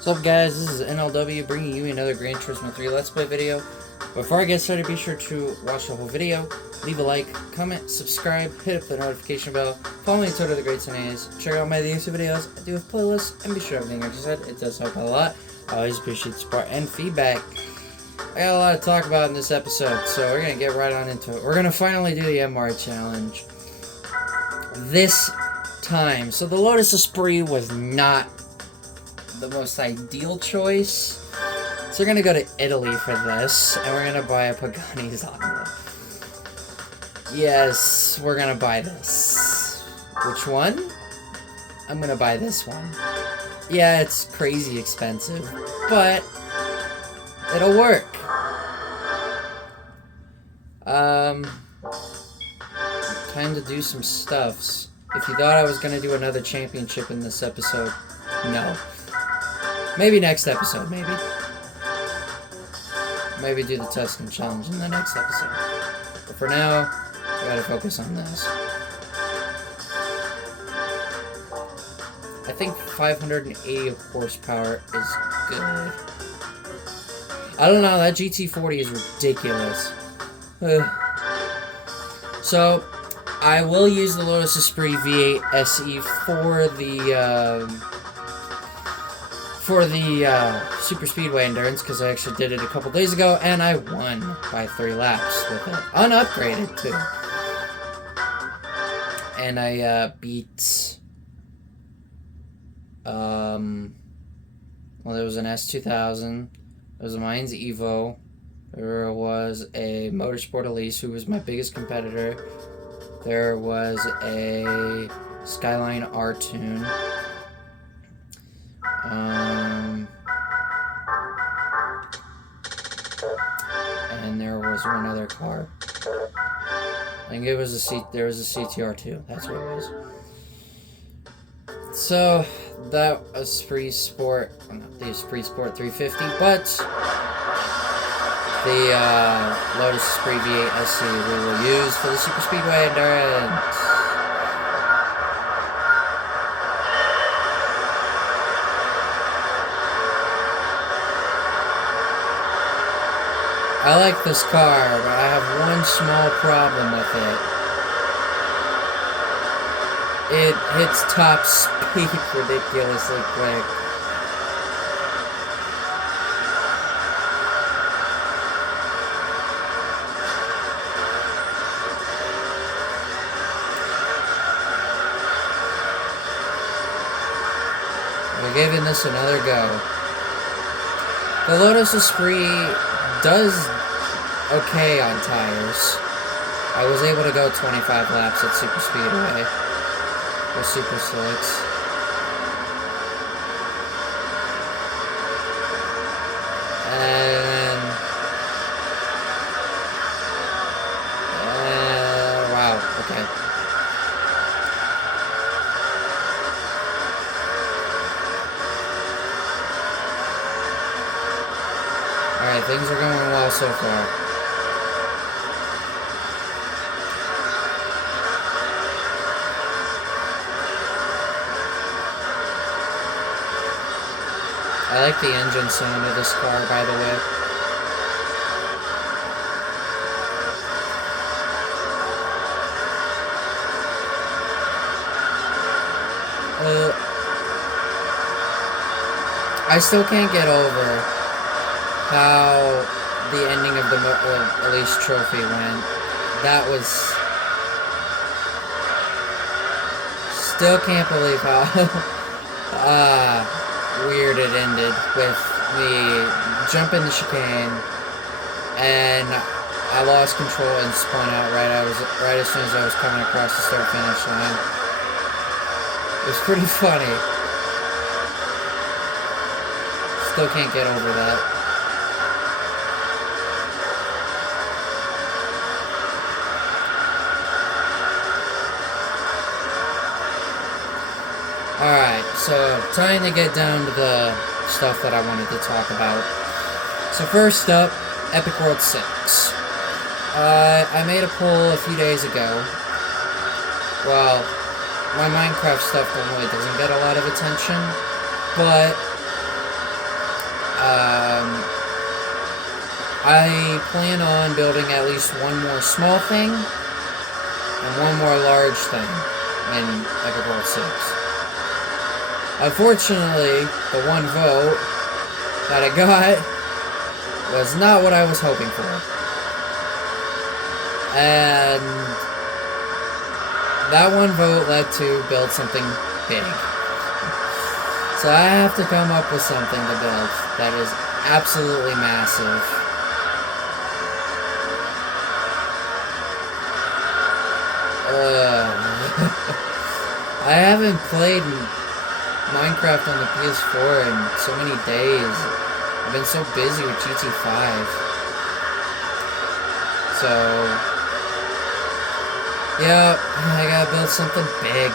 What's up guys, this is NLW bringing you another Gran Turismo 3 Let's Play video. Before I get started, be sure to watch the whole video, leave a like, comment, subscribe, hit up the notification bell, follow me on Twitter, the Great Sundays, check out my YouTube videos, I do have playlists, and be sure everything I just said, it does help a lot. I always appreciate support and feedback. I got a lot to talk about in this episode, so we're going to get right on into it. We're going to finally do the MR challenge. This time. So the Lotus Esprit was not the most ideal choice. So we're gonna go to Italy for this, and we're gonna buy a Pagani Zonda. Yes, we're gonna buy this. Which one? I'm gonna buy this one. Yeah, it's crazy expensive, but it'll work. Time to do some stuffs. If you thought I was gonna do another championship in this episode, no. Maybe next episode, maybe. Maybe do the Tuscan challenge in the next episode. But for now, I gotta focus on this. I think 580 horsepower is good. I don't know, that GT40 is ridiculous. So, I will use the Lotus Esprit V8 SE for the Super Speedway Endurance, because I actually did it a couple days ago, and I won by 3 laps with it. Unupgraded, too. And I beat... well, there was an S2000. There was a Mainz Evo. There was a Motorsport Elise, who was my biggest competitor. There was a Skyline R-Tune. And there was one other car. I think it was there was a CTR too. That's what it was. So that was Free Sport, well, not the Free Sport 350, but the Lotus Esprit V8 SC we will use for the Super Speedway Endurance. I like this car, but I have one small problem with it. It hits top speed ridiculously quick. We're giving this another go. The Lotus Esprit does okay on tires. I was able to go 25 laps at Super Speedway with Super Slicks. And wow, okay. Alright, things are going well so far. I like the engine sound of this car, by the way. I still can't get over how the ending of the Elise Trophy went. That was... Still can't believe how weird it ended with me jumping the chicane, and I lost control and spun out right as soon as I was coming across the start-finish line. It was pretty funny. Still can't get over that. Alright, so time to get down to the stuff that I wanted to talk about. So first up, Epic World 6. I made a poll a few days ago. Well, my Minecraft stuff normally doesn't get a lot of attention, but I plan on building at least one more small thing and one more large thing in Epic World 6. Unfortunately, the one vote that I got was not what I was hoping for. And that one vote led to build something big. So I have to come up with something to build that is absolutely massive. I haven't played Minecraft on the PS4 in so many days. I've been so busy with GT5. So, yeah, I gotta build something big.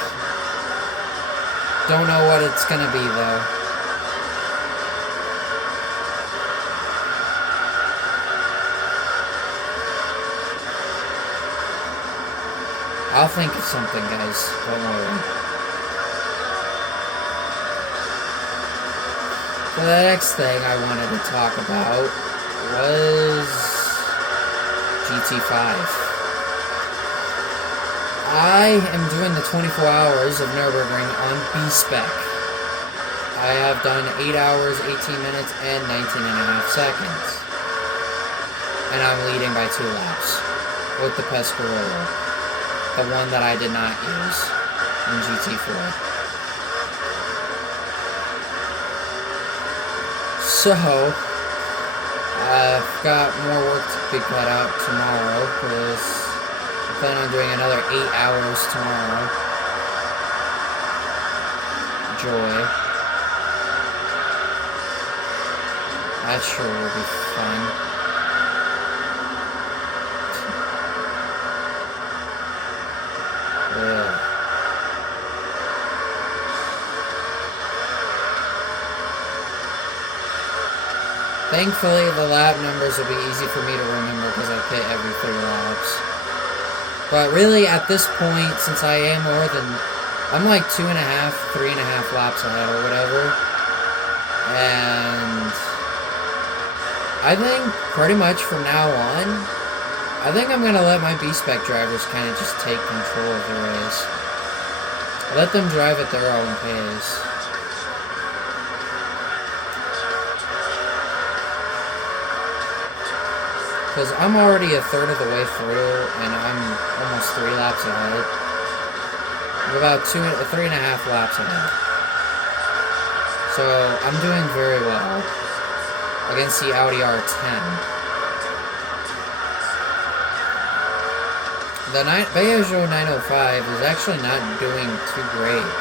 Don't know what it's gonna be, though. I'll think of something, guys. Don't worry. So the next thing I wanted to talk about was GT5. I am doing the 24 hours of Nürburgring on B-Spec. I have done 8 hours, 18 minutes, and 19.5 seconds. And I'm leading by 2 laps with the Pescarolo, the one that I did not use in GT4. So, I've got more work to be cut out tomorrow because I plan on doing another 8 hours tomorrow. Joy. That sure will be fun. Ugh. Thankfully, the lap numbers will be easy for me to remember because I pit every 3 laps. But really, at this point, since I am more than... I'm like 2.5, 3.5 laps ahead or whatever. And I think pretty much from now on, I think I'm going to let my B-Spec drivers kind of just take control of the race. Let them drive at their own pace. Because I'm already a third of the way through, and I'm almost 3 laps ahead. I'm about 3.5 laps ahead. So, I'm doing very well against the Audi R10. The Peugeot 905 is actually not doing too great.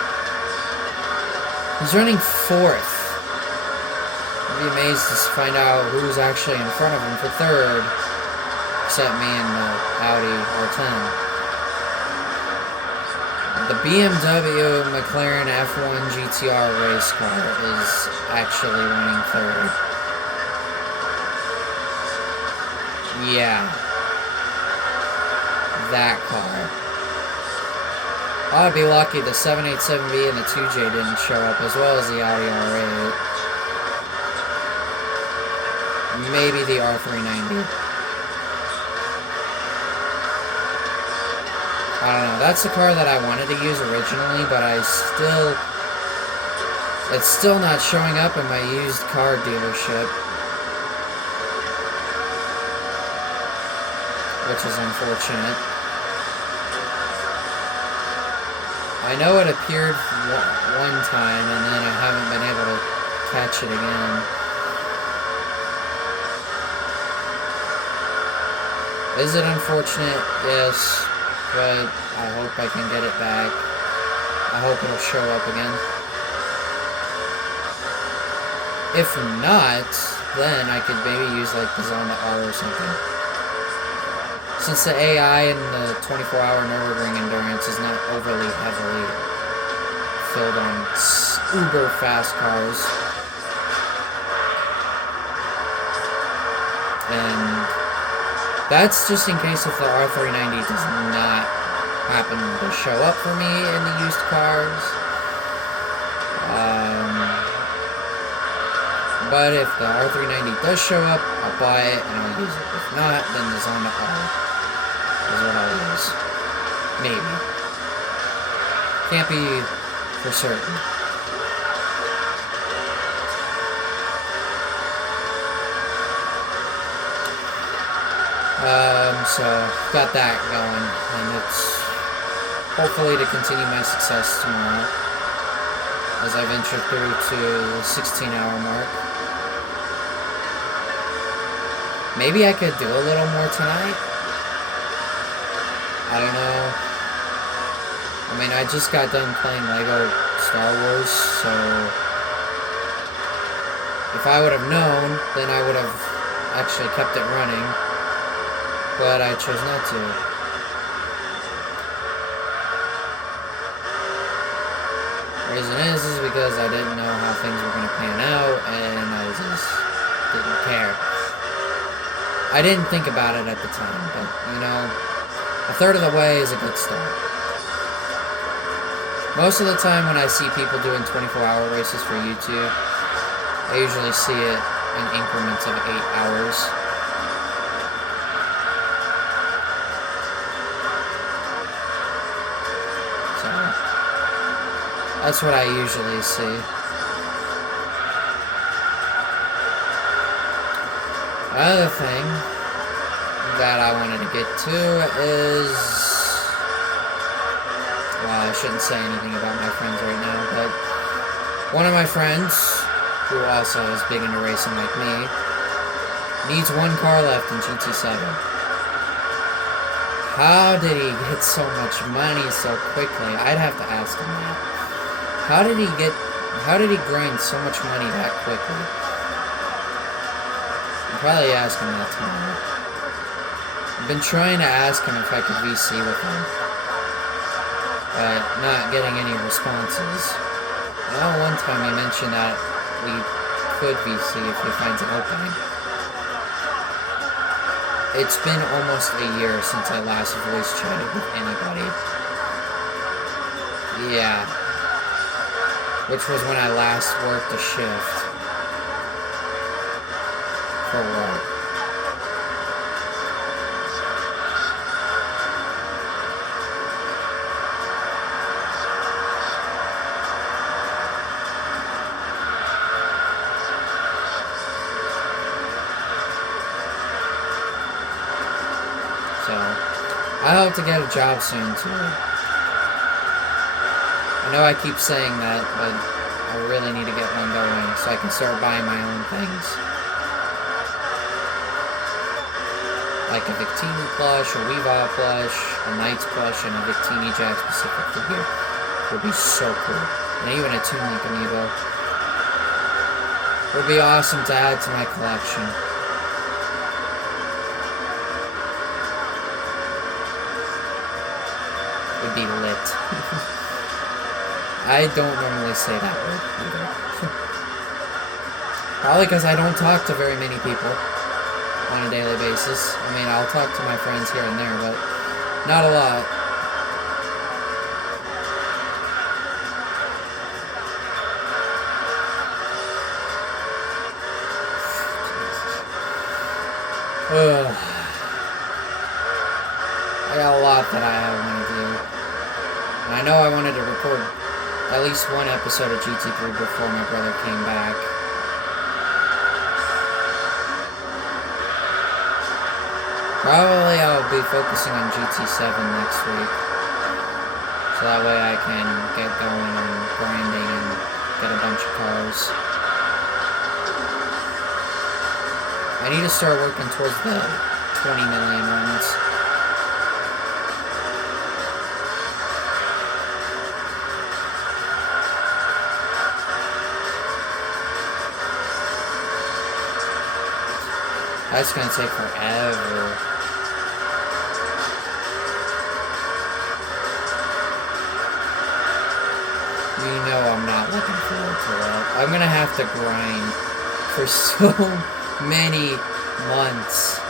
He's running 4th. I'd be amazed to find out who's actually in front of him for 3rd, except me and the Audi R10. The BMW McLaren F1 GTR race car is actually running 3rd. Yeah. That car. I'd be lucky the 787B and the 2J didn't show up, as well as the Audi R8. Maybe the R390. I don't know. That's the car that I wanted to use originally, but it's still not showing up in my used car dealership. Which is unfortunate. I know it appeared one time, and then I haven't been able to catch it again. Is it unfortunate? Yes. But I hope I can get it back. I hope it'll show up again. If not, then I could maybe use like the Zonda R or something. Since the AI in the 24-hour Nürburgring endurance is not overly heavily filled on uber fast cars. And that's just in case if the R390 does not happen to show up for me in the used cars. But if the R390 does show up, I'll buy it and I'll use it. If not, then the Zonda R is what I'll use. Maybe. Can't be for certain. So got that going, and it's hopefully to continue my success tomorrow as I venture through to the 16-hour mark. Maybe I could do a little more tonight. I don't know. I mean, I just got done playing Lego Star Wars, so if I would have known, then I would have actually kept it running. But I chose not to. Reason is because I didn't know how things were going to pan out, and I just didn't care. I didn't think about it at the time, but, you know, a third of the way is a good start. Most of the time when I see people doing 24-hour races for YouTube, I usually see it in increments of 8 hours. That's what I usually see. Another thing that I wanted to get to is... well, I shouldn't say anything about my friends right now, but one of my friends, who also is big into racing like me, needs one car left in GT7. How did he get so much money so quickly? I'd have to ask him that. How did he grind so much money that quickly? I'll probably ask him that tomorrow. I've been trying to ask him if I could VC with him, but not getting any responses. I know one time he mentioned that we could VC if he finds an opening. It's been almost a year since I last voice chatted with anybody. Yeah. Which was when I last worked a shift for work. So, I hope to get a job soon too. I know I keep saying that, but I really need to get one going so I can start buying my own things. Like a Victini plush, a Weavile plush, a Knights plush, and a Victini Jack specific figure. Would be so cool. And even a Toon Link amiibo. Would be awesome to add to my collection. Would be lit. I don't normally say that word either. Probably because I don't talk to very many people on a daily basis. I mean, I'll talk to my friends here and there, but not a lot. Ugh. I got a lot that I want to do. And I know I wanted to record at least one episode of GT3 before my brother came back. Probably I'll be focusing on GT7 next week. So that way I can get going on grinding and get a bunch of cars. I need to start working towards the 20 million runs. That's gonna take forever. You know I'm not looking forward to that. I'm gonna have to grind for so many months.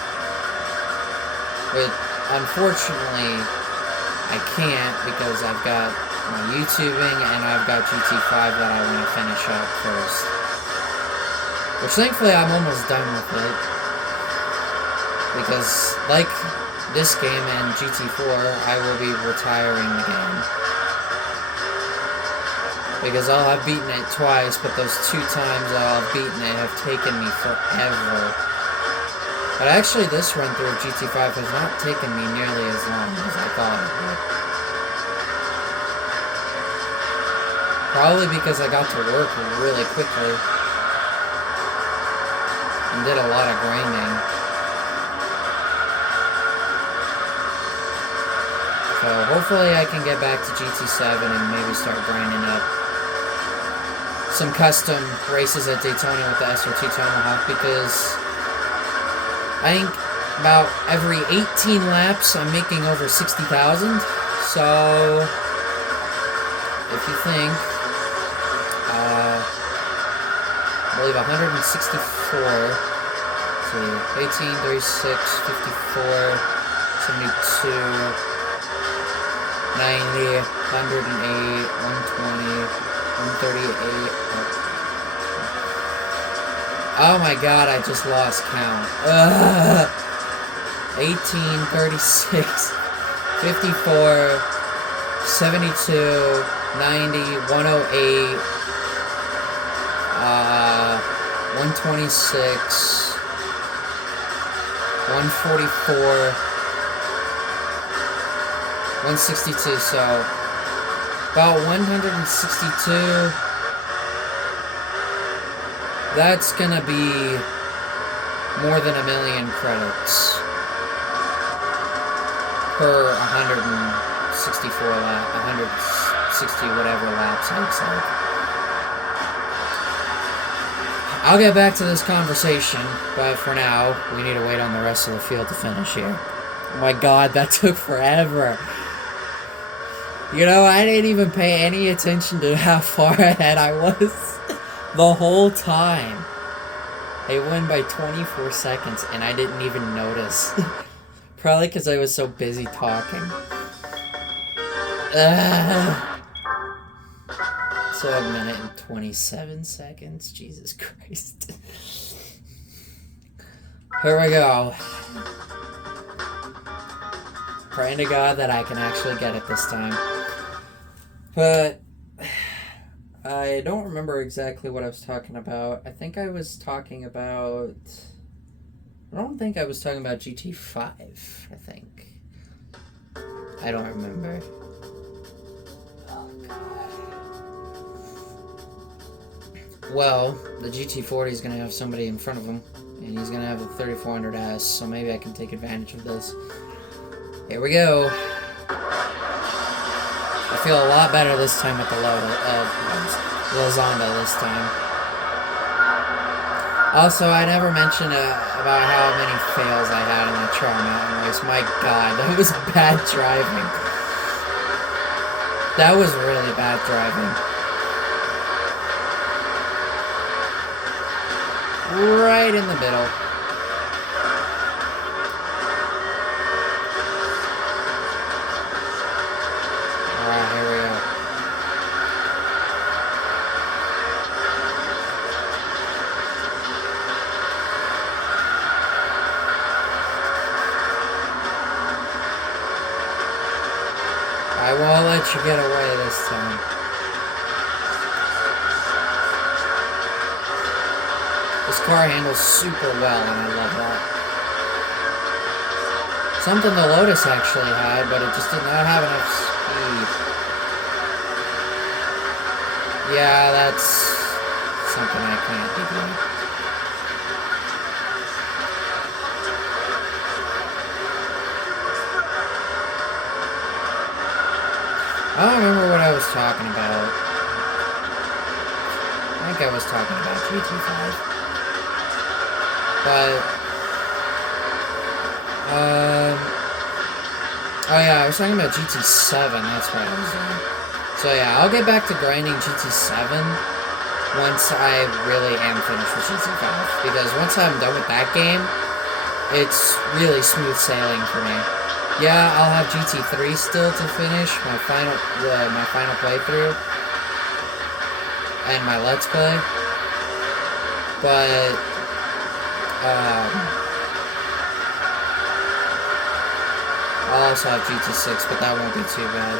But unfortunately, I can't because I've got my YouTubing and I've got GT5 that I want to finish up first. Which thankfully I'm almost done with it. Because, like this game and GT4, I will be retiring the game. Because I'll have beaten it twice, but those 2 times I'll have beaten it have taken me forever. But actually, this run through of GT5 has not taken me nearly as long as I thought it would. Probably because I got to work really quickly. And did a lot of grinding. So hopefully I can get back to GT7 and maybe start grinding up some custom races at Daytona with the SRT Tomahawk, because I think about every 18 laps I'm making over 60,000. So if you think, I believe 164, so 18, 36, 54, 72, 90, 108, 120, 138. Oh my god, I just lost count. 18, 36, 54, 72, 90, 108, 126, 144, 162, so about 162. That's gonna be more than 1 million credits per 164 lap, 160 whatever laps looks like. I'll get back to this conversation, but for now, we need to wait on the rest of the field to finish here. Oh my god, that took forever. You know, I didn't even pay any attention to how far ahead I was the whole time. They won by 24 seconds, and I didn't even notice. Probably because I was so busy talking. So a minute and 27 seconds. Jesus Christ. Here we go. Praying to God that I can actually get it this time. But I don't remember exactly what I was talking about. I think I was talking about... I don't think I was talking about GT5, I think. I don't remember. Oh, God. Well, the GT40 is going to have somebody in front of him, and he's going to have a 3400S, so maybe I can take advantage of this. Here we go. I feel a lot better this time with the Lozanda this time. Also, I never mentioned about how many fails I had in the Trail Mountain race. My God, that was bad driving. That was really bad driving. Right in the middle. Alright, here we go. I won't let you get away this time. This car handles super well, and I love that. Something the Lotus actually had, but it just did not have enough speed. Yeah, that's something I can't be doing. I don't remember what I was talking about. I think I was talking about GT5. But, oh yeah, I was talking about GT7, that's what I was doing. So yeah, I'll get back to grinding GT7 once I really am finished with GT5. Because once I'm done with that game, it's really smooth sailing for me. Yeah, I'll have GT3 still to finish, my final playthrough, and my Let's Play. but I'll also have GT6, but that won't be too bad.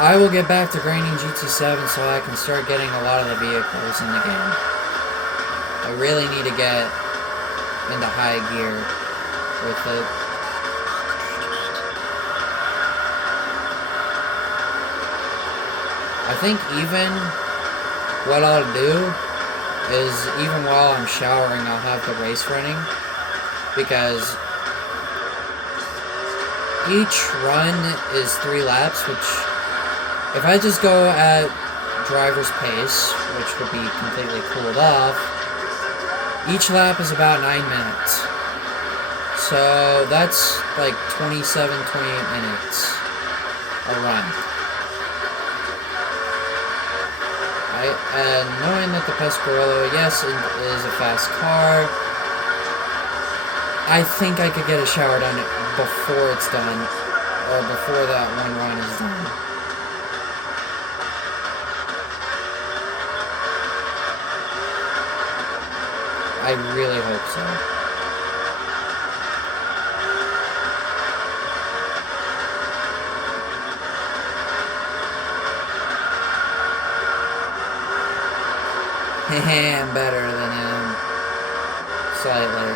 I will get back to grinding GT7 so I can start getting a lot of the vehicles in the game. I really need to get into high gear with it. I think even what I'll do is, even while I'm showering, I'll have the race running, because each run is 3 laps, which, if I just go at driver's pace, which would be completely cooled off, each lap is about 9 minutes. So that's like 27, 28 minutes a run. Knowing that the Pescarolo, yes, it is a fast car, I think I could get a shower done before it's done, or before that one run is done. I really hope so. I'm better than him. Slightly.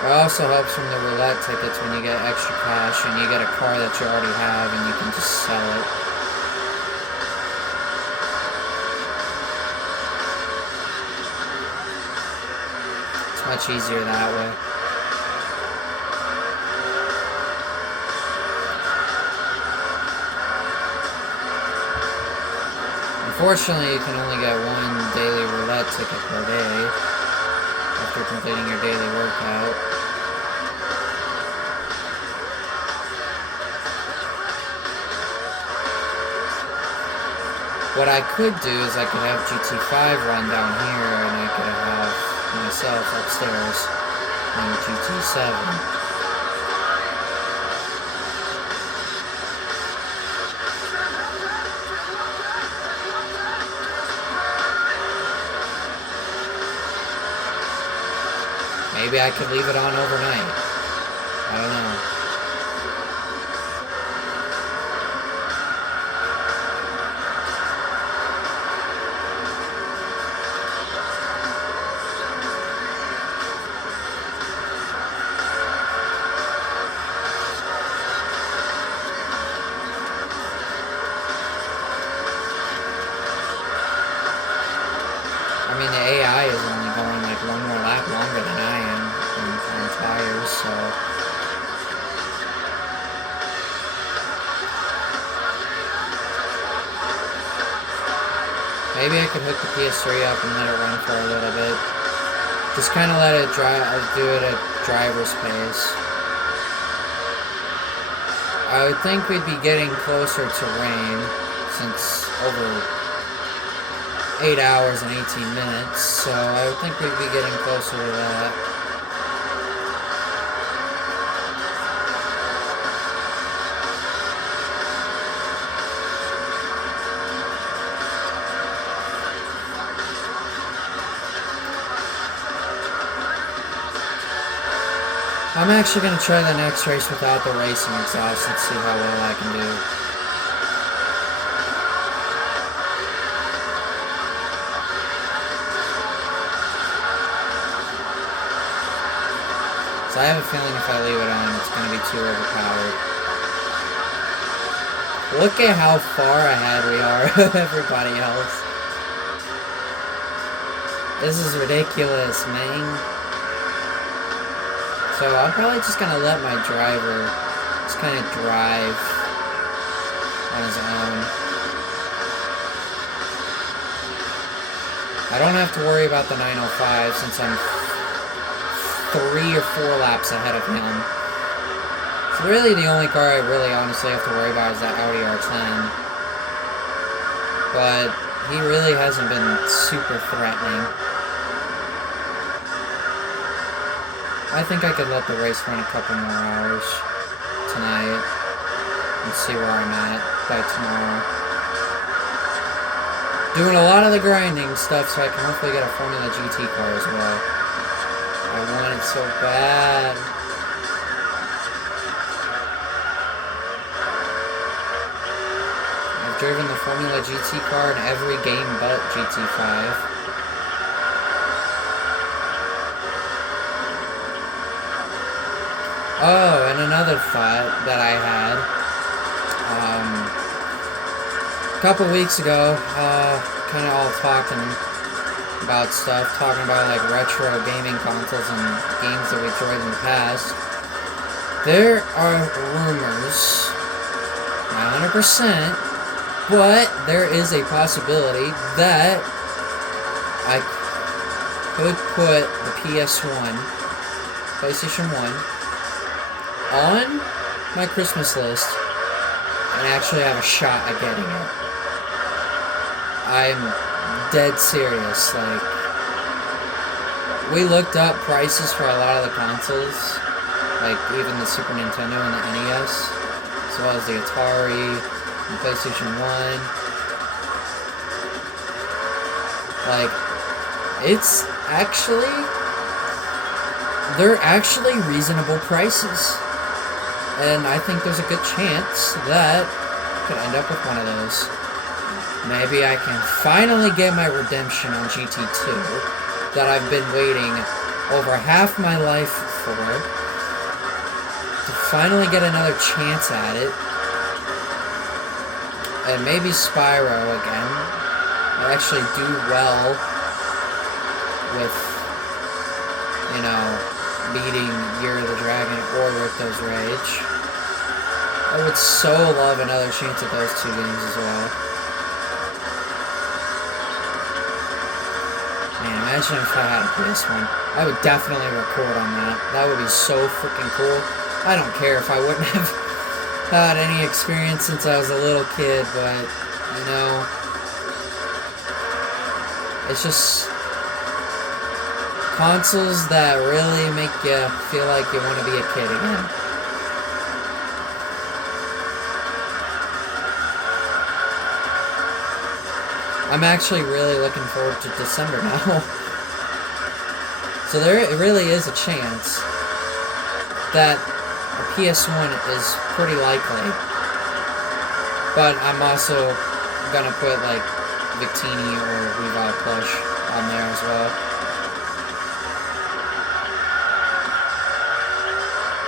It also helps from the roulette tickets when you get extra cash and you get a car that you already have and you can just sell it. It's much easier that way. Unfortunately, you can only get 1 daily roulette ticket per day after completing your daily workout. What I could do is I could have GT5 run down here, and I could have myself upstairs in GT7. Maybe I could leave it on overnight. I don't know. I mean, the AI is only going like 1 more lap longer than I am on tires, so... Maybe I could hook the PS3 up and let it run for a little bit. Just kind of let it do it at driver's pace. I would think we'd be getting closer to rain, since over 8 hours and 18 minutes, so I would think we'd be getting closer to that. I'm actually going to try the next race without the racing exhaust and see how well I can do. So I have a feeling if I leave it on, it's going to be too overpowered. Look at how far ahead we are of everybody else. This is ridiculous, man. So I'm probably just going to let my driver just kind of drive on his own. I don't have to worry about the 905 since I'm 3 or 4 laps ahead of him. So really the only car I really honestly have to worry about is that Audi R10. But he really hasn't been super threatening. I think I could let the race run a couple more hours tonight and see where I'm at by tomorrow. Doing a lot of the grinding stuff so I can hopefully get a Formula GT car as well. I want it so bad. I've driven the Formula GT car in every game but GT5. Oh, and another thought that I had. A couple weeks ago, kind of all talking about stuff, talking about like retro gaming consoles and games that we enjoyed in the past. There are rumors, not 100%, but there is a possibility that I could put the PS1, PlayStation 1, on my Christmas list and actually have a shot at getting it. I'm dead serious. Like, we looked up prices for a lot of the consoles, like even the Super Nintendo and the NES, as well as the Atari and PlayStation 1. Like, it's actually, they're actually reasonable prices. And I think there's a good chance that I could end up with one of those. Maybe I can finally get my redemption on GT2 that I've been waiting over half my life for. To finally get another chance at it. And maybe Spyro again. I actually do well with, you know, beating Year of the Dragon or Ripto's Rage. I would so love another chance at those two games as well. Man, imagine if I had a PS1. I would definitely record on that. That would be so freaking cool. I don't care if I wouldn't have had any experience since I was a little kid, but, you know, it's just consoles that really make you feel like you want to be a kid again. I'm actually really looking forward to December now. So there really is a chance that a PS1 is pretty likely. But I'm also gonna put like Victini or Levi Plush on there as well.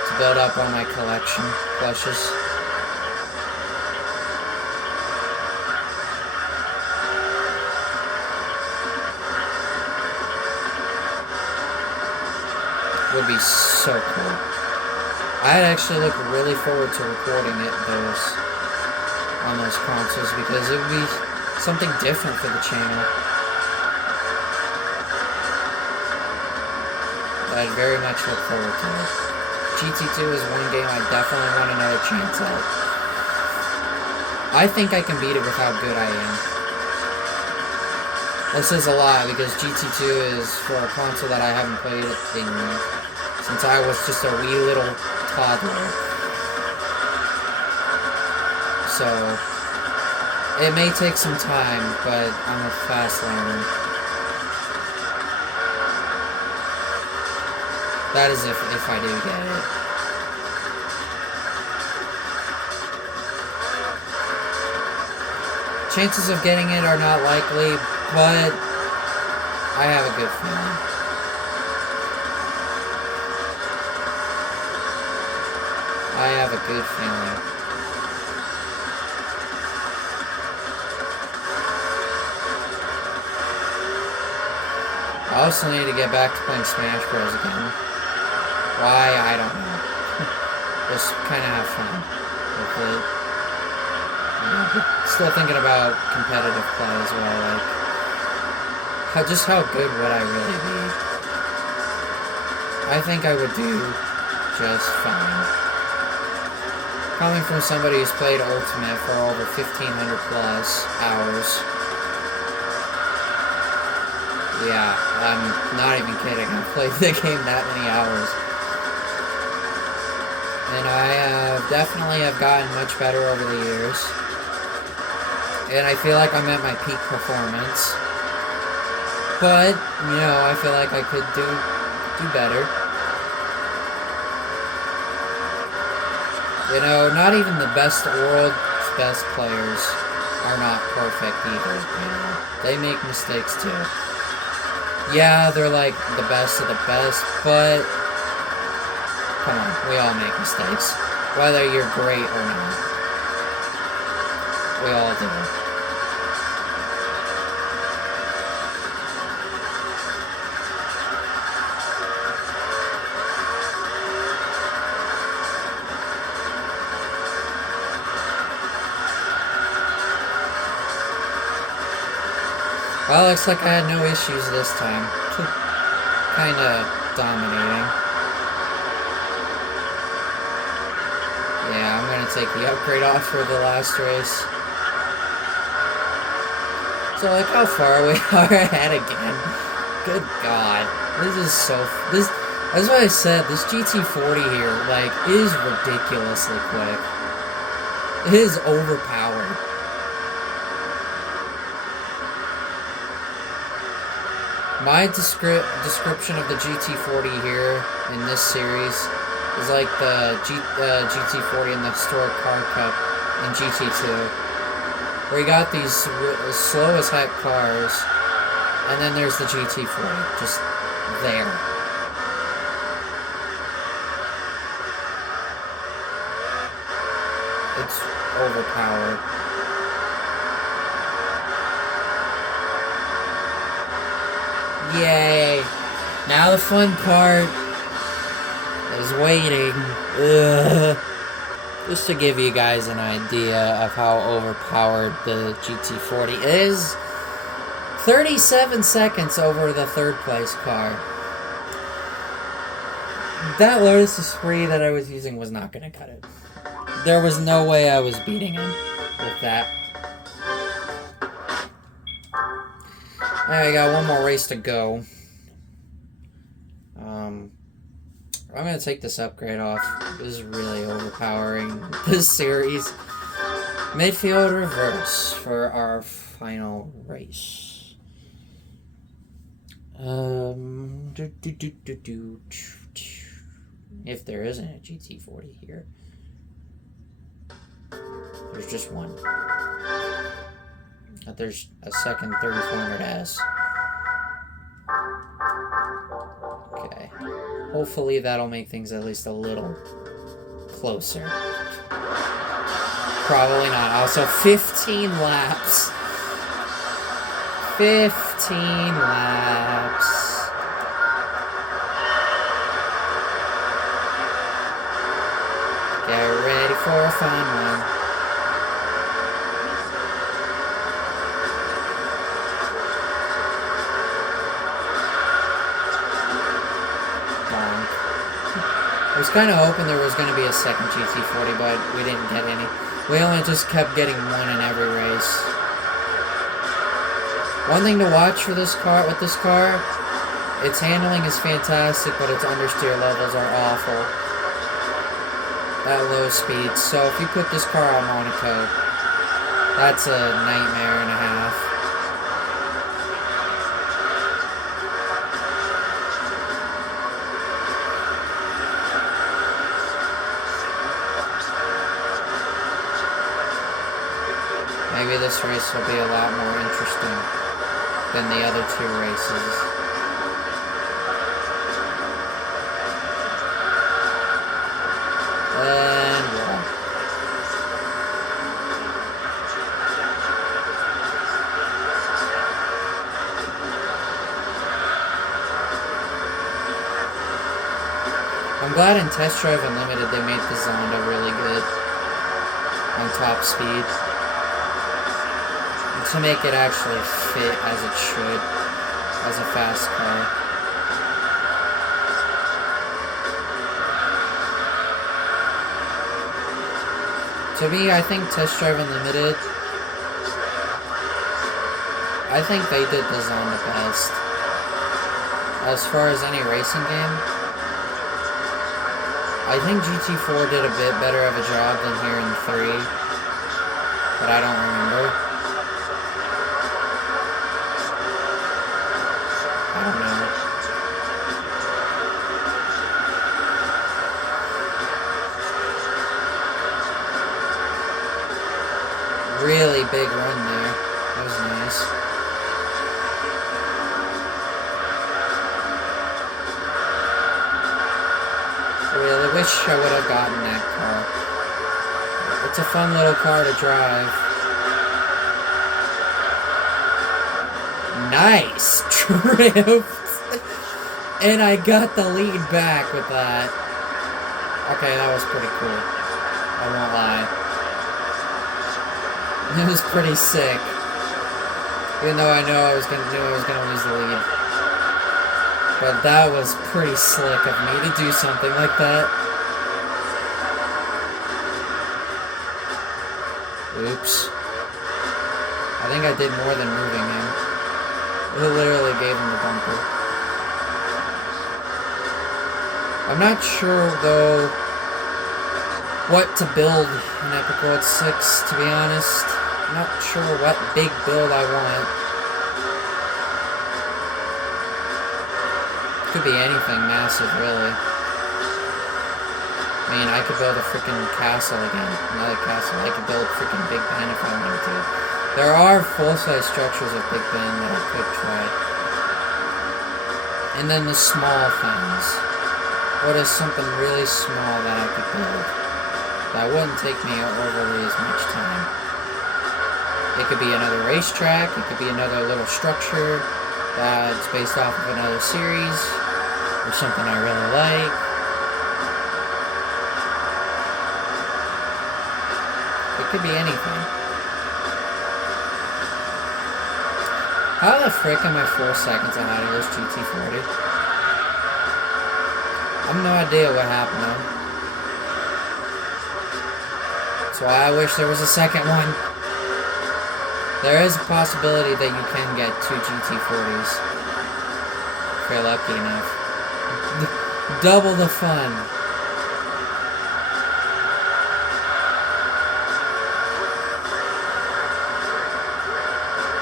To build up on my collection plushes. Would be so cool. I'd actually look really forward to recording it on those consoles because it would be something different for the channel. I'd very much look forward to it. GT2 is one game I definitely want another chance at. I think I can beat it with how good I am. This is a lie because GT2 is for a console that I haven't played since I was just a wee little toddler. So, it may take some time, but I'm a fast learner. That is if I do get it. Chances of getting it are not likely, but I have a good feeling. I have a good feeling. I also need to get back to playing Smash Bros. Again. Why, I don't know. Just kind of have fun with it. Still thinking about competitive play as well, like, just how good would I really be? I think I would do just fine. Coming from somebody who's played Ultimate for over 1,500 plus hours. Yeah, I'm not even kidding. I've played the game that many hours. And I definitely have gotten much better over the years. And I feel like I'm at my peak performance. But, you know, I feel like I could do better. You know, not even the world's best players are not perfect either, you know. They make mistakes too. Yeah, they're like the best of the best, but come on, we all make mistakes. Whether you're great or not. We all do. Well, looks like I had no issues this time. Kinda dominating. Yeah, I'm gonna take the upgrade off for the last race. So look how far we are ahead again. Good God. This is so... That's why I said, this GT40 here, like, is ridiculously quick. It is overpowered. My description of the GT40 here in this series is like the GT40 in the Historic Car Cup in GT2. Where you got these slow as heck cars, and then there's the GT40, just there. It's overpowered. Yay! Now the fun part is waiting. Ugh. Just to give you guys an idea of how overpowered the GT40 is. 37 seconds over the third place car. That Lotus Esprit that I was using was not going to cut it. There was no way I was beating him with that. Alright, I got one more race to go. I'm going to take this upgrade off. This is really overpowering this series. Midfield reverse for our final race. If there isn't a GT40 here. There's just one. But there's a second 3400S. Okay. Hopefully that'll make things at least a little closer. Probably not. Also, 15 laps. 15 laps. Get ready for a fun one. I was kind of hoping there was going to be a second GT40, but we didn't get any. We only just kept getting one in every race. One thing to watch for this car, with this car, its handling is fantastic, but its understeer levels are awful at low speeds. So if you put this car on Monaco, that's a nightmare and a half. Maybe this race will be a lot more interesting than the other two races. And yeah. I'm glad in Test Drive Unlimited they made the Zonda really good on top speed. To make it actually fit as it should, as a fast car. To me, I think Test Drive Unlimited, I think they did the Zonda best. As far as any racing game, I think GT4 did a bit better of a job than here in 3, but I don't remember. I don't know. Really big run there. That was nice. Really wish I would have gotten that car. It's a fun little car to drive. Nice drift! And I got the lead back with that. Okay, that was pretty cool. I won't lie. It was pretty sick. Even though I knew I was gonna lose the lead. But that was pretty slick of me to do something like that. Oops. I think I did more than moving him. It literally gave him the bumper. I'm not sure, though, what to build in Epic World 6, to be honest. I'm not sure what big build I want. Could be anything massive, really. I mean, I could build a freaking castle again. Another castle. I could build freaking Big Ben if I wanted to. There are full-size structures of Big Ben that I could try. And then the small things. What is something really small that I could build? That wouldn't take me overly as much time. It could be another racetrack. It could be another little structure that's based off of another series. Or something I really like. It could be anything. How the frick am I 4 seconds ahead of this GT40? I have no idea what happened though. That's why I wish there was a second one. There is a possibility that you can get 2 GT40s. If you're lucky enough. Double the fun.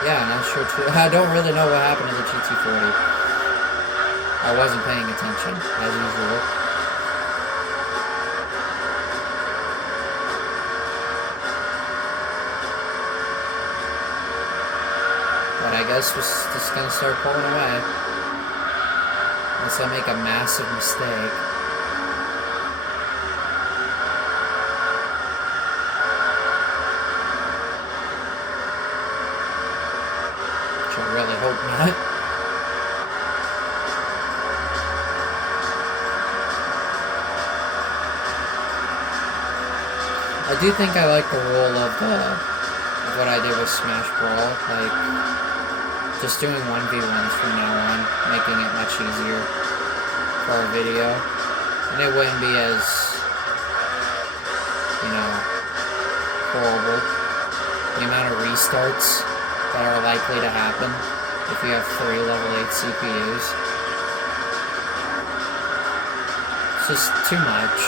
Yeah, not sure too. I don't really know what happened to the GT40. I wasn't paying attention, as usual. But I guess we're just gonna start pulling away. Unless I make a massive mistake. Which I really hope not. I do think I like the role of what I did with Smash Brawl, like just doing 1v1s from now on, making it much easier for our video. And it wouldn't be as, you know, horrible. The amount of restarts that are likely to happen if you have 3 level 8 CPUs. It's just too much,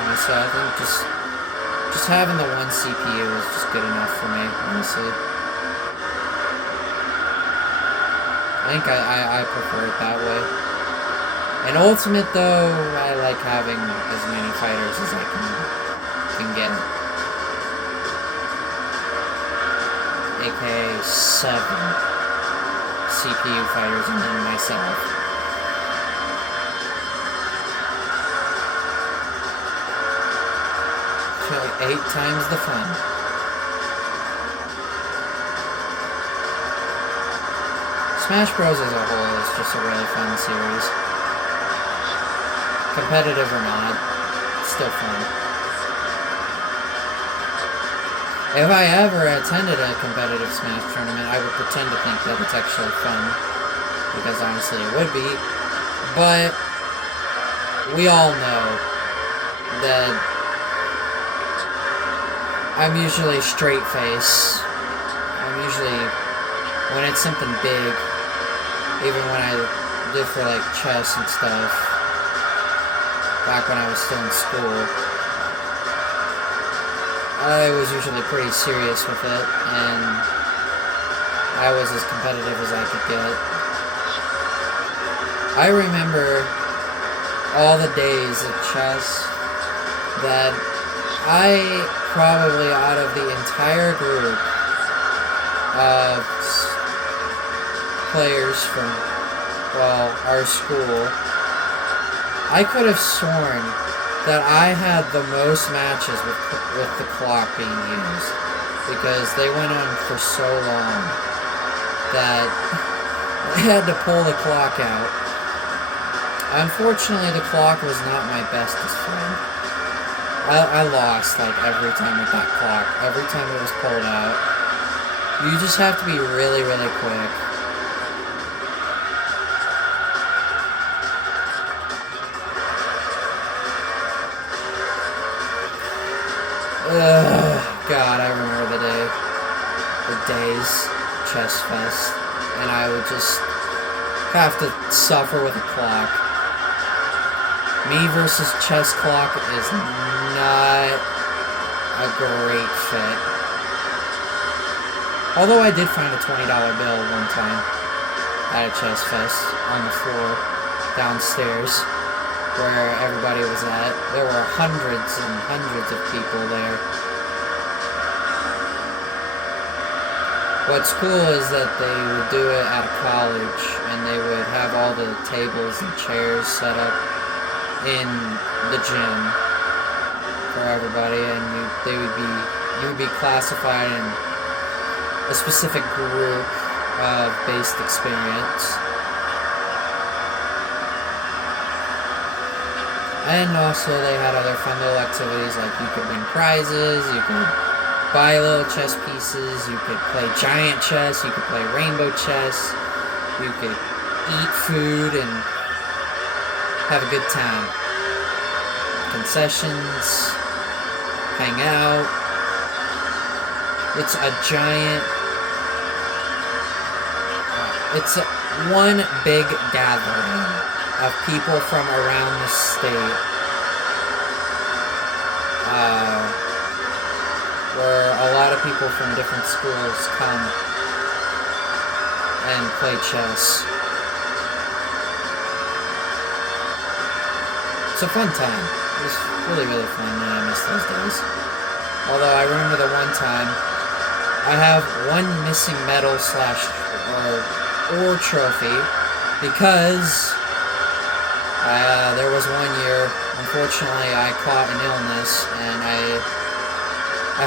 honestly. I think just having the 1 CPU is just good enough for me, honestly. I think I prefer it that way. In Ultimate, though, I like having as many fighters as I can get. AKA 7 CPU fighters and then myself. So like 8 times the fun. Smash Bros. As a whole is just a really fun series. Competitive or not, it's still fun. If I ever attended a competitive Smash tournament, I would pretend to think that it's actually fun. Because honestly it would be. But we all know that I'm usually straight face. I'm usually, when it's something big, even when I did for like chess and stuff, back when I was still in school, I was usually pretty serious with it, and I was as competitive as I could get. I remember all the days of chess that I probably, out of the entire group of players from, well, our school, I could have sworn that I had the most matches with the clock being used, because they went on for so long that I had to pull the clock out. Unfortunately, the clock was not my bestest friend. I lost like every time with that clock. Every time it was pulled out. You just have to be really, really quick. God, I remember the days, Chess Fest, and I would just have to suffer with a clock. Me versus chess clock is not a great fit. Although I did find a $20 bill one time at a Chess Fest on the floor downstairs where everybody was at. There were hundreds and hundreds of people there. What's cool is that they would do it at a college, and they would have all the tables and chairs set up in the gym for everybody, and you would be classified in a specific group of based experience. And also they had other fun little activities, like you could win prizes, you could buy little chess pieces, you could play giant chess, you could play rainbow chess, you could eat food and have a good time. Concessions, hang out. It's a giant, it's one big gathering of people from around the state, where a lot of people from different schools come and play chess. It's a fun time. It was really, really fun, and I miss those days. Although I remember the one time, I have one missing medal or trophy, because there was one year, unfortunately, I caught an illness, and it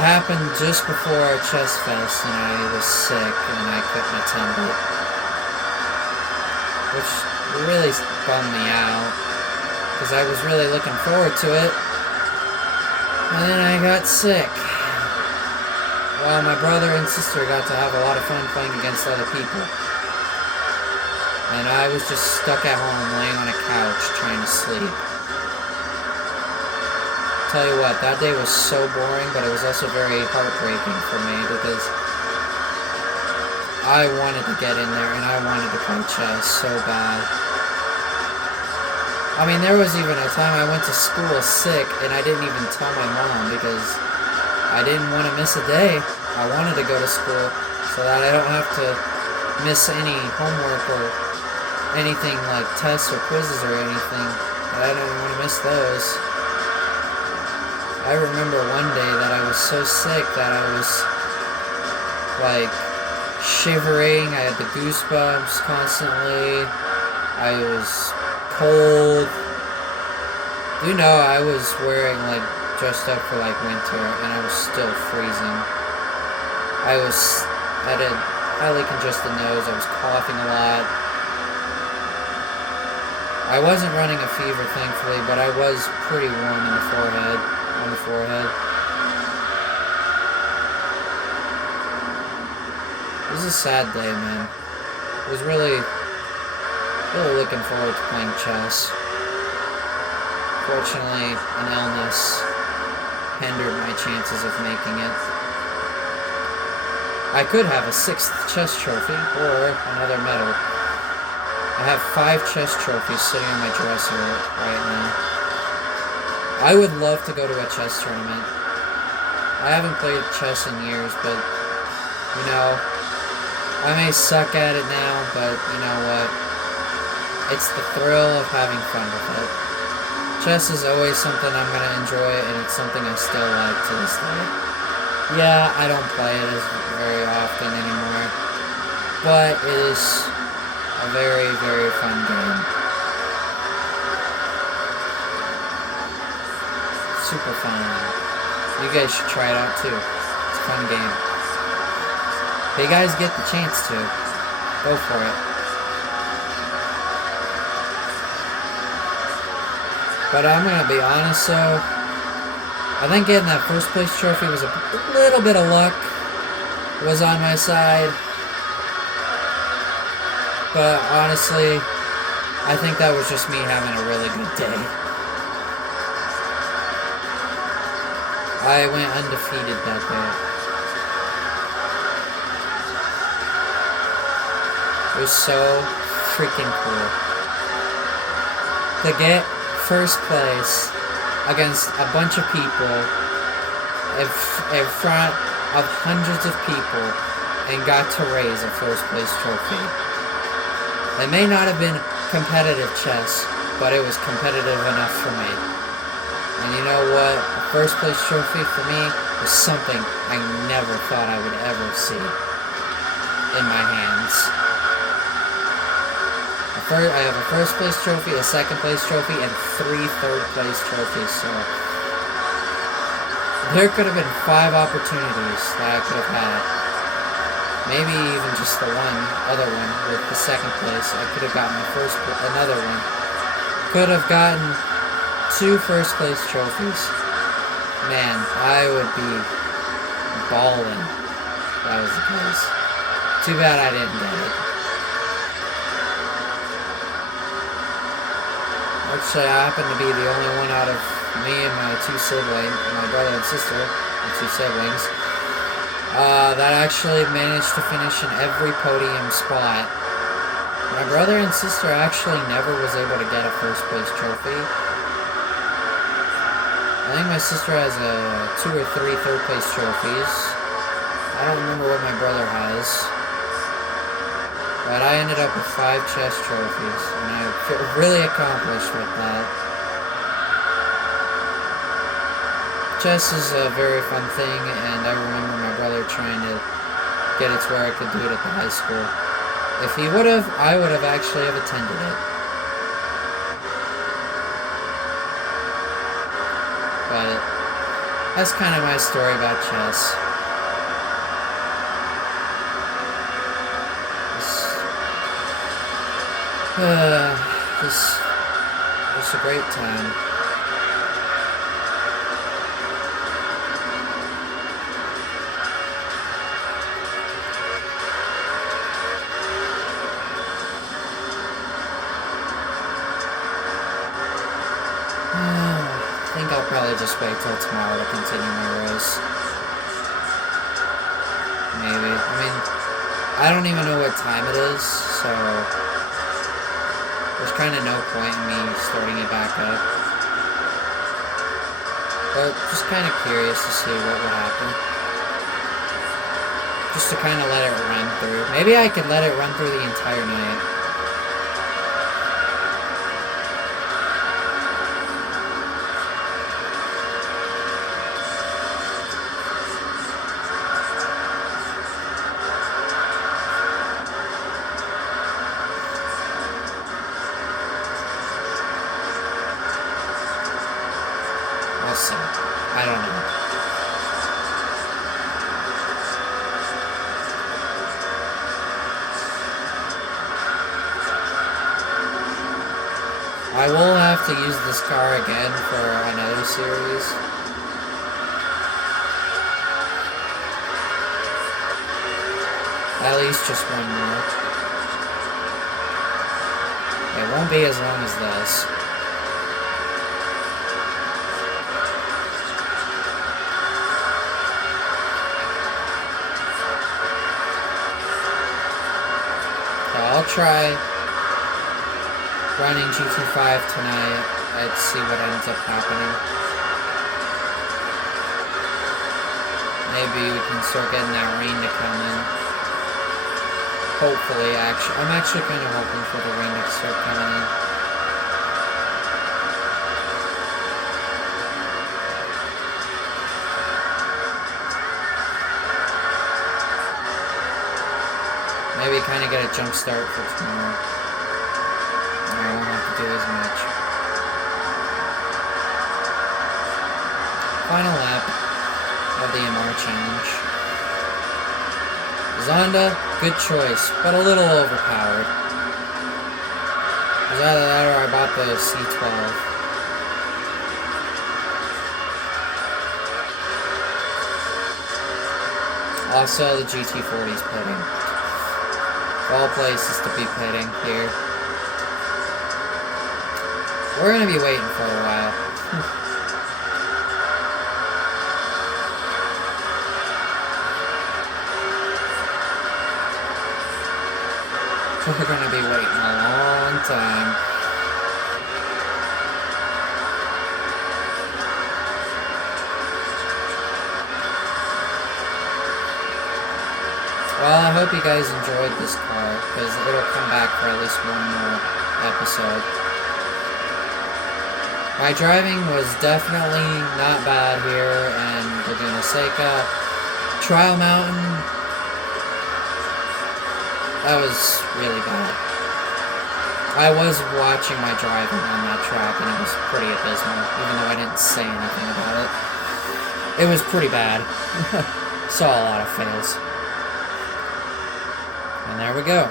happened just before a chess fest, and I was sick, and I couldn't attend it, which really bummed me out, because I was really looking forward to it, and then I got sick. Well, my brother and sister got to have a lot of fun playing against other people. And I was just stuck at home, laying on a couch, trying to sleep. Tell you what, that day was so boring, but it was also very heartbreaking for me, because I wanted to get in there, and I wanted to play chess so bad. I mean, there was even a time I went to school sick, and I didn't even tell my mom, because I didn't want to miss a day. I wanted to go to school so that I don't have to miss any homework or anything like tests or quizzes or anything. I didn't want to miss those. I remember one day that I was so sick that I was like shivering. I had the goosebumps constantly. I was cold. You know, I was wearing like dressed up for like winter, and I was still freezing. I had a highly congested nose. I was coughing a lot. I wasn't running a fever, thankfully, but I was pretty warm in the forehead. On the forehead. It was a sad day, man. I was really looking forward to playing chess. Fortunately, an illness hindered my chances of making it. I could have a 6th chess trophy, or another medal. I have 5 chess trophies sitting on my dresser right now. I would love to go to a chess tournament. I haven't played chess in years, but, you know, I may suck at it now, but you know what? It's the thrill of having fun with it. Chess is always something I'm going to enjoy, and it's something I still like to this day. Yeah, I don't play it as very often anymore, but it is a very, very fun game. Super fun. You guys should try it out too. It's a fun game. If you guys get the chance to, go for it. But I'm gonna be honest, so I think getting that first place trophy was a little bit of luck. Was on my side. But honestly, I think that was just me having a really good day. I went undefeated that day. It was so freaking cool. To get first place against a bunch of people in front of hundreds of people and got to raise a first place trophy. It may not have been competitive chess, but it was competitive enough for me. And you know what? A first place trophy for me was something I never thought I would ever see in my hands. I have a first place trophy, a second place trophy, and 3 third place trophies, so there could have been 5 opportunities that I could have had. Maybe even just the other one with the second place. I could have gotten another one. Could have gotten 2 first place trophies. Man, I would be balling if that was the case. Too bad I didn't get it. Actually, I happen to be the only one out of me and my 2 siblings, my brother and sister, my 2 siblings, that actually managed to finish in every podium spot. My brother and sister actually never was able to get a first place trophy. I think my sister has 2 or 3 third place trophies. I don't remember what my brother has. But I ended up with 5 chess trophies, and I feel really accomplished with that. Chess is a very fun thing, and I remember my brother trying to get it to where I could do it at the high school. If he would have, I would have actually attended it. But that's kind of my story about chess. This was a great time. I think I'll probably just wait till tomorrow to continue my race. Maybe. I mean, I don't even know what time it is, so there's kind of no point in me starting it back up. But just kind of curious to see what would happen. Just to kind of let it run through. Maybe I could let it run through the entire night. I don't know. I will have to use this car again for another series. At least just one more. It won't be as long as this. I'll try running GT5 tonight Let's see what ends up happening. Maybe we can start getting that rain to come in. Hopefully, I'm actually kind of hoping for the rain to start coming in. Maybe kind of get a jump start for tomorrow. I won't have to do as much. Final lap of the MR challenge. Zonda, good choice, but a little overpowered. It was either that or I bought the C12. Also, the GT40's pitting. All places to be pitting here. We're gonna be waiting for a while. We're gonna be waiting a long time. Well, I hope you guys enjoyed this car, because it'll come back for at least one more episode. My driving was definitely not bad here, and Laguna Seca. Trial Mountain, that was really bad. I was watching my driving on that track, and it was pretty abysmal, even though I didn't say anything about it. It was pretty bad. Saw a lot of fails. And there we go.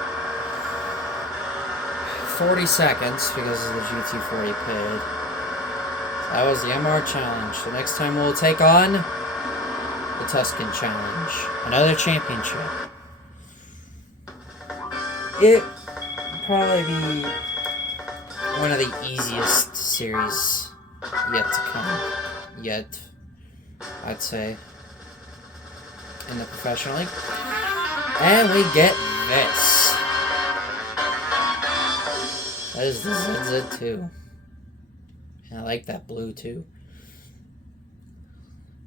40 seconds because of the GT40 pitted. That was the MR challenge. The next time we'll take on the Tuscan challenge. Another championship. It will probably be one of the easiest series yet to come. Yet, I'd say. In the professional league. And we get this. That is the ZZ2. And I like that blue too.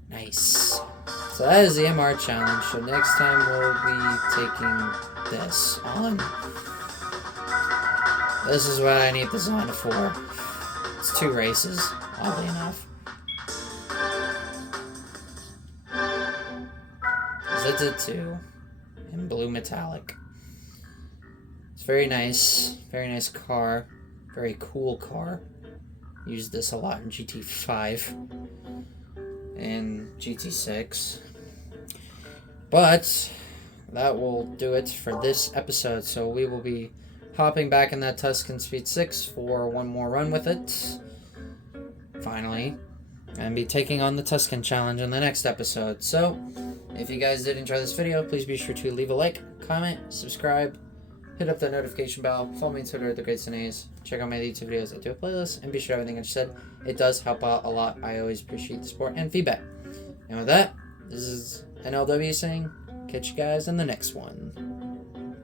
Nice. So that is the MR challenge. So next time we'll be taking this on. This is what I need this on for. It's 2 races, oddly enough. ZZ2 in blue metallic. It's very nice car, very cool car. Used this a lot in GT5 and GT6. But that will do it for this episode. So we will be hopping back in that Tuscan Speed 6 for one more run with it. Finally. And be taking on the Tuscan challenge in the next episode. So if you guys did enjoy this video, please be sure to leave a like, comment, subscribe, hit up that notification bell, follow me on Twitter at The Great Sinays, check out my YouTube videos, I do a playlist, and be sure everything I just said. It does help out a lot. I always appreciate the support and feedback. And with that, this is NLW saying, catch you guys in the next one.